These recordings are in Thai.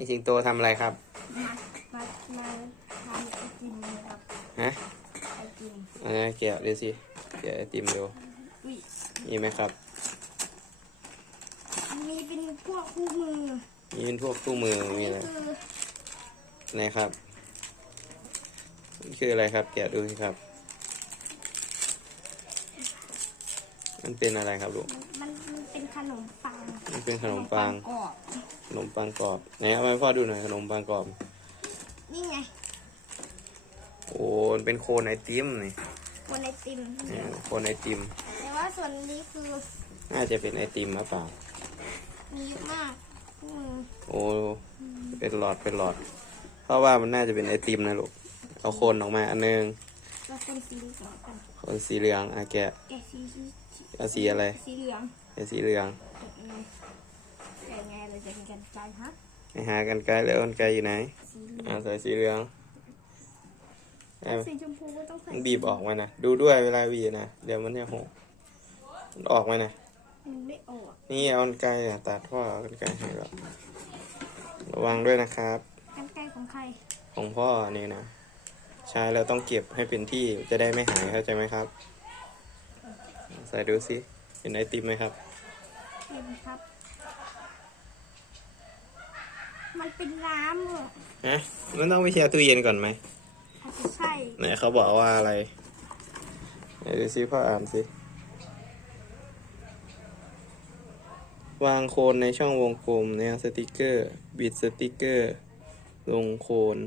นี่สิงโตทำอะไรครับมามามาทำไอติมนะครับฮะไอติมอันนี้แกะดูสิแกะไอติมดูอุ้ยมีไหมครับมีเป็นพวกคู่มือมีเป็นพวกคู่มือมีอะไรคือไหนครับมันคืออะไรครับแกะดูสิครับ มันเป็นอะไรครับลูกมันมัน เป็นขนมปังมันเป็นขนมปัง กรอบขนมปังกรอบไหนเอามาให้พ่อดูหน่อยขนมปังกรอบ นี่ไงโอ้มันเป็นโคนไอติมนี่คนไอติม เนี่ยโคนไอติม แต่ว่าส่วนนี้คือน่าจะเป็นไอติมหรือเปล่า มีเยอะมากคู่มือโอ้ เป็นหลอดเป็นหลอด เพราะว่ามันน่าจะเป็นไอติมนะลูก เอาโคนออกมาอันนึง เราคนสีเหลืองกันโคนสีเหลืองอะแกะแกะสีสีเอาสีอะไรสีเหลืองเป็นสีเหลืองอืมแกะไงเราจะเป็นกันไกลฮะไปหากันไกลแล้วกันไกลอยู่ไหนสีเหลืองอ่าใส่สีเหลืองเอาสีชมพูก็ต้องใส่มันบีบออกมานะดูด้วยเวลาบีบนะเดี๋ยวมันจะหกมันออกมานะมันไม่ออกนี่เอากันไกลอะตัดพ่อเอากันไกลให้แล้วระวังด้วยนะครับ กันไกลของใคร ของพ่อนี่นะ ใช้แล้วต้องเก็บให้เป็นที่จะได้ไม่หายเข้าใจไหมครับ ใส่ดูสิเห็นไอติมไหมครับเห็นครับ มันเป็นน้ำเหรอฮะมันต้องไปแช่ตู้เย็นก่อนไหมอาจจะใช่ไหนเขาบอกว่าอะไรไหนดูสิพ่ออ่านสิวางโคนในช่องวงกลมแนวสติกเกอร์ บิดสติกเกอร์ ลงโคน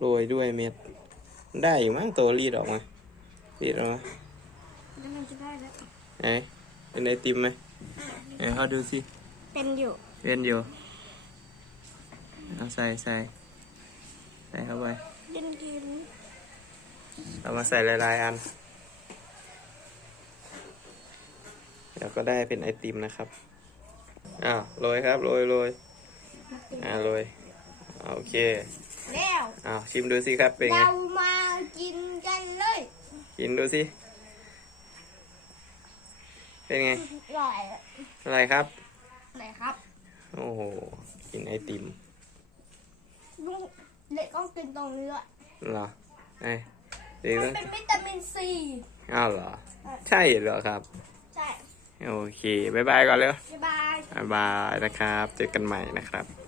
โรยด้วยเม็ด ได้อยู่มั้งตัวรีดออกมารีดออกมาแล้วมันจะได้แล้วไหนเป็นไอติมไหมไหนเขาดูสิเป็นอยู่เป็นอยู่เอาใส่ใส่ใส่เข้าไปเย็นเย็นเอามาใส่หลายๆอัน เดี๋ยวก็ได้เป็นไอติมนะครับ อ้าวโรยครับโรยโรยอ่าโรยอ่า โอเคแล้วอ้าวชิมดูสิครับเป็นไง เรามากินกันเลยกินดูสิ เป็นไง อร่อยอะไรครับ ไหนครับโอ้โห กินไอติมลุงเล็กต้องกินตรงนี้ด้วยเหรอไอเด็กมัต้อนงเป็นวิตามินซีอ้าวเหรอ ใช่เหรอครับ ใช่โอเค บ๊ายบายก่อนเร็ว บ๊ายบาย บ๊ายบายนะครับ เจอกันใหม่นะครับ